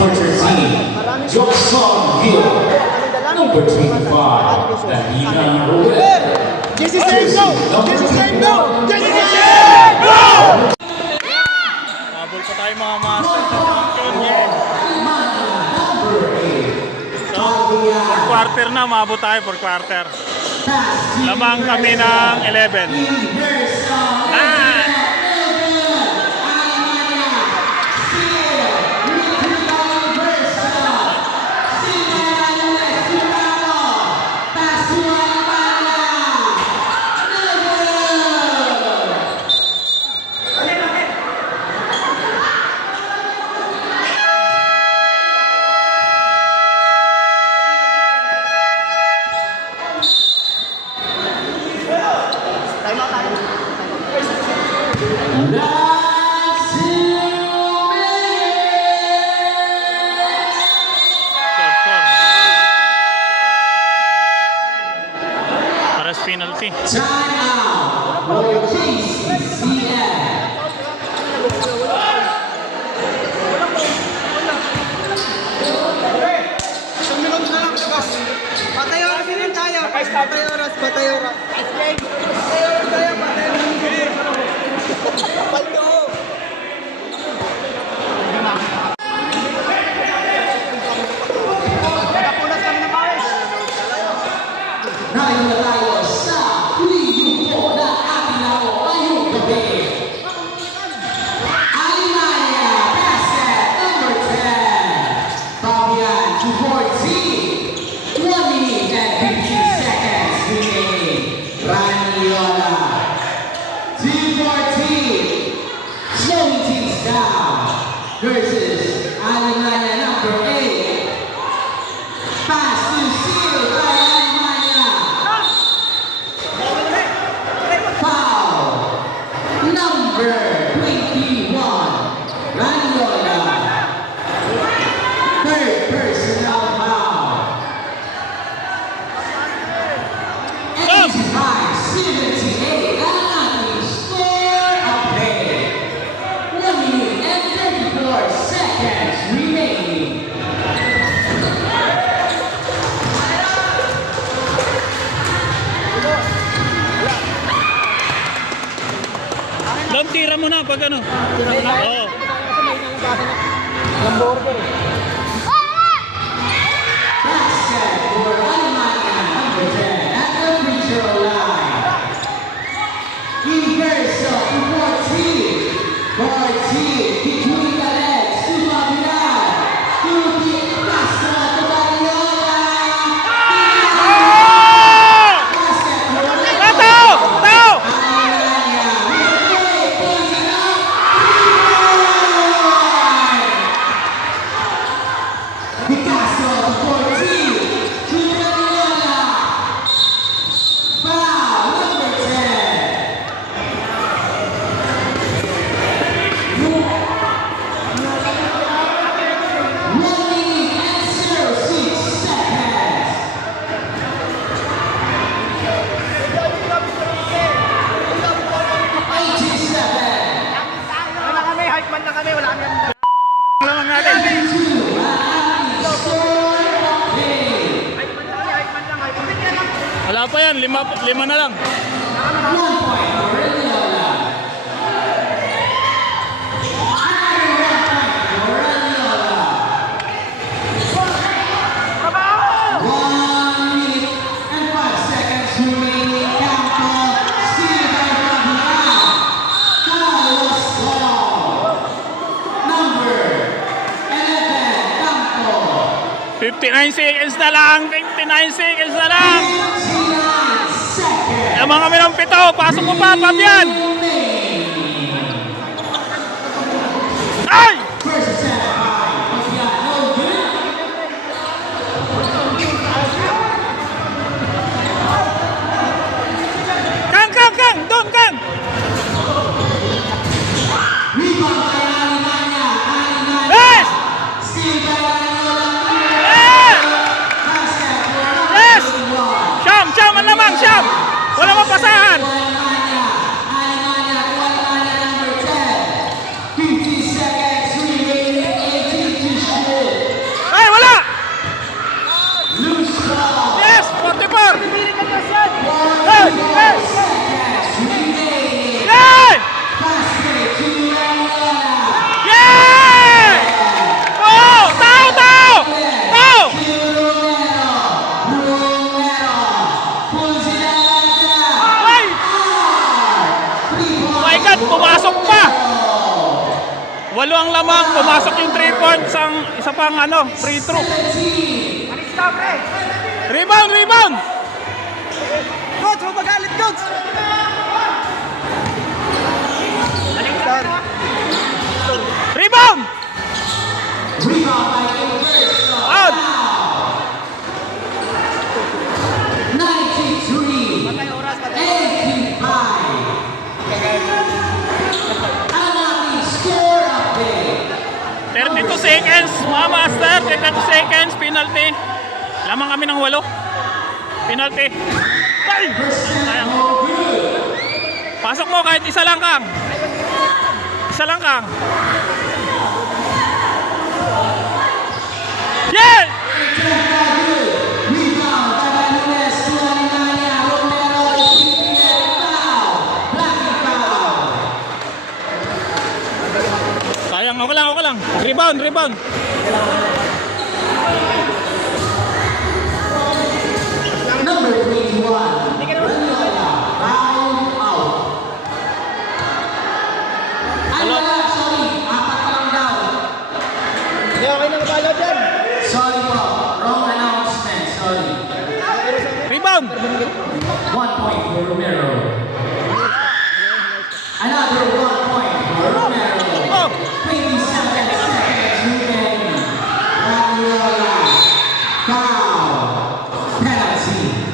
number 13, Johnson Hill. Number 25, Davina Roel. Jesse Save, go! Jesse Save, go! Jesse Save, go! Habol pa tayo mga master sa champion game. So, for quarter na, maabot tayo for quarter. Lamang kami ng 11. Penalty. Time out for JCCF. Isang minuto na lang, diba? Patay oras din tayo. Patay oras. Patay oras tayo. Paldo. Nakapunas kami ng pawis. Ngayon na tayo sa liyupo na ating ako ngayong gabi. Alimanya, basket number 10. Fabian Chuporzi, 1 minute and 15 seconds remaining. Raniola, T14, slowing things down versus Alimanya number 8. Pass to steal by Alimanya. Foul. Number 21. Raniola. Third personal foul. 85-78. Ang ating score of play. 1 minute and 34 seconds remaining. Long tira mo na pag ano. Oo. Basket for Alimanya number 10 at the free throw line. Inverso to 14. 14 between the legs to Fabian. To the Castro to Raniola. Basket for Alimanya. Closing up. Picasso to 14. To Raniola. Foul number 10. Lamang natin. Wala pa yan. Lima na lang. Number 59 seconds na lang. 59 seconds na lang. Lamang kami ng 7. Pasok mo pa, Fabian. Ay! Kang! Doon, Kang! Yes! Yes! Siyam! Ang lamang! Siyam! Wala mapasahan! pumasok yung 3 points, ang isa pang ano, free throw. Rebound, rebound! Coach, huwag magalit, coach! Rebound! Rebound by Universal. Out! 93. 85. Anami score update. 32 seconds, mga master. 32 seconds, penalty. Lamang kami ng 8. Penalty. Ay! Sayang. Pasok mo kahit isa lang, Kang. Isa lang, Kang. Yeah! Rebound by Manuel Sulanimania. Romero is keeping it foul. Blocking foul. Sayang, okay lang, okay lang. Rebound, rebound. Number 21. Raniola. Foul out. Ay, wala. Sorry. Apat pa lang daw. Hindi, okay na mabala dyan. Sorry po. Wrong announcement. Sorry. Rebound. 1 point for Romero. Another 1 point for Romero. Oh! 27 seconds remaining. Raniola. Foul. Penalty.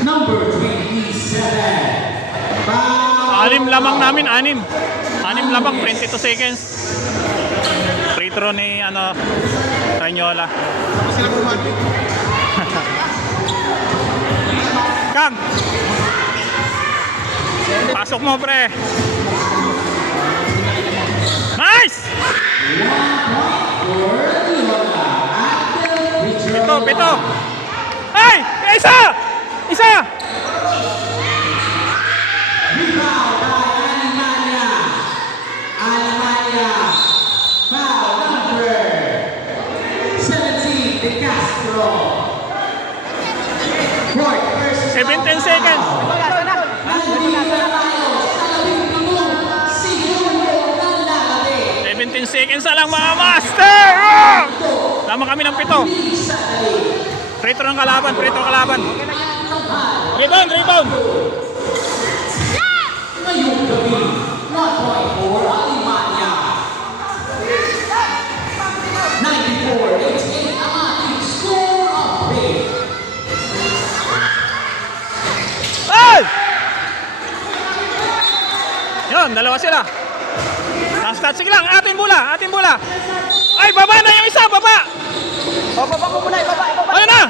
Number 27. Foul. 6 lamang namin, 6. 6 lamang, 22 seconds. Free throw ni, ano, Raniola. Kang! Pasok mo, pre. Nice! Pito, pito. Ay! Isa! Isa! Rebound by Alemania. Alemania. Foul number 17, De Castro. Court versus 17 seconds. Nandito na tayo sa 15 segundo ng lalabi. 17 seconds na lang, mga master! Oh! Tama kami ng 7. Free throw ng kalaban, free throw ng kalaban. Rebound, rebound! Ngayong gabi, 1 point for Alemania. 94-88 ang ating score update. Ay! Yun, dalawa sila. Last sige lang, atin bola, atin bola. Ay, baba na yung isa, baba! O, baba mo muna, ibaba, ibaba. Ano na?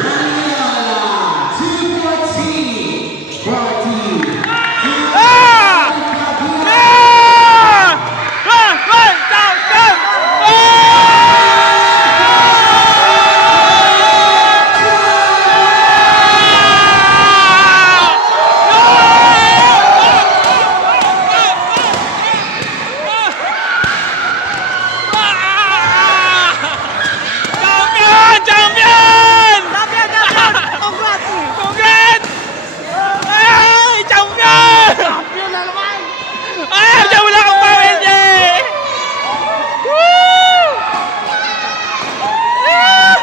Raniola, 2-14. 14. Ah! Ah! Ah! Ah! Down, down! Champion! Champion! Champion, champion! Congrats! Congrats! Ay! Champion! Champion na naman! Ay! Diyan wala akong pawin, Jay! Woo! Ah!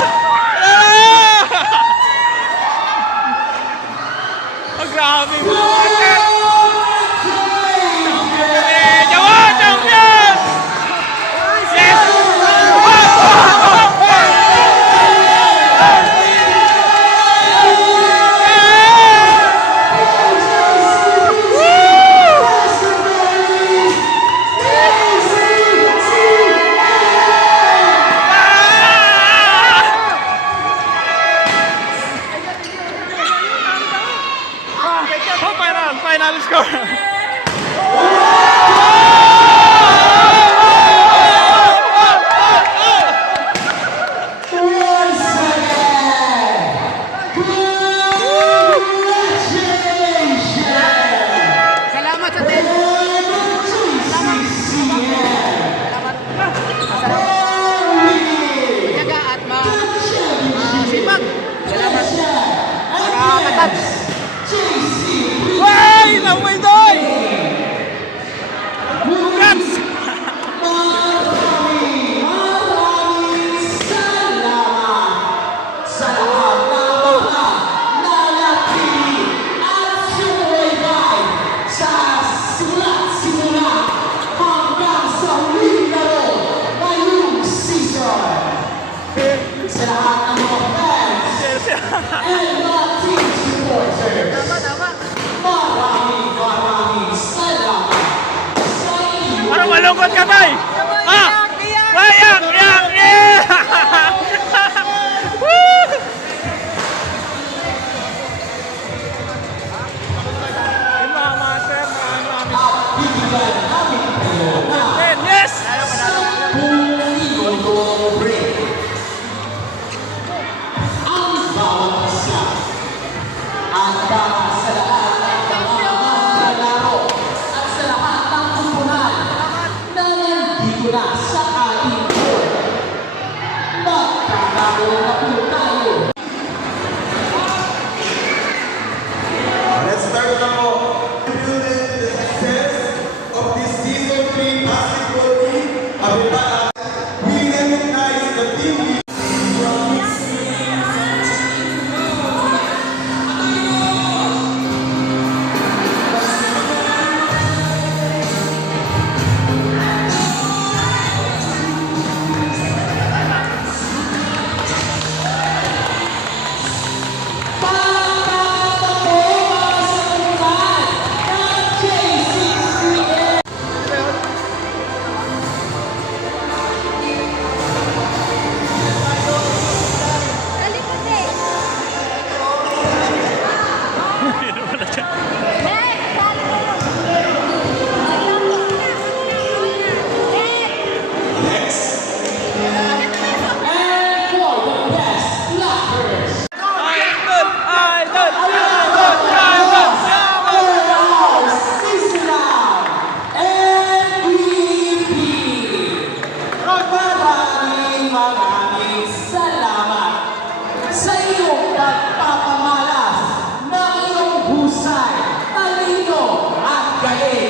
Oh, grabe mo! Eh, Jawa! Champion! Yes! Oh, final score. Once again, congratulations! Salamat sa team! Yaga at sipag! Salamat and the team supporters. Maraming salamat sa inyo. Parang malungkot ka, Tay! Ah! Iyak! Iyak! Yeah! Woo! At bibigyan namin kayo ng Yes! 10 minutong break. Ang bawat isa at para sa lahat ng mga manlalaro at sa lahat ng kupunan na nandito na sa ating court. Magkakaroon na po tayo. Let's start now. Building the success of this season 3 basketball team. We recognize the team lead. And for the best blockers. Our seasonal MVP. Maraming salamat sa iyong pagpapamalas ng iyong husay, talino at galing.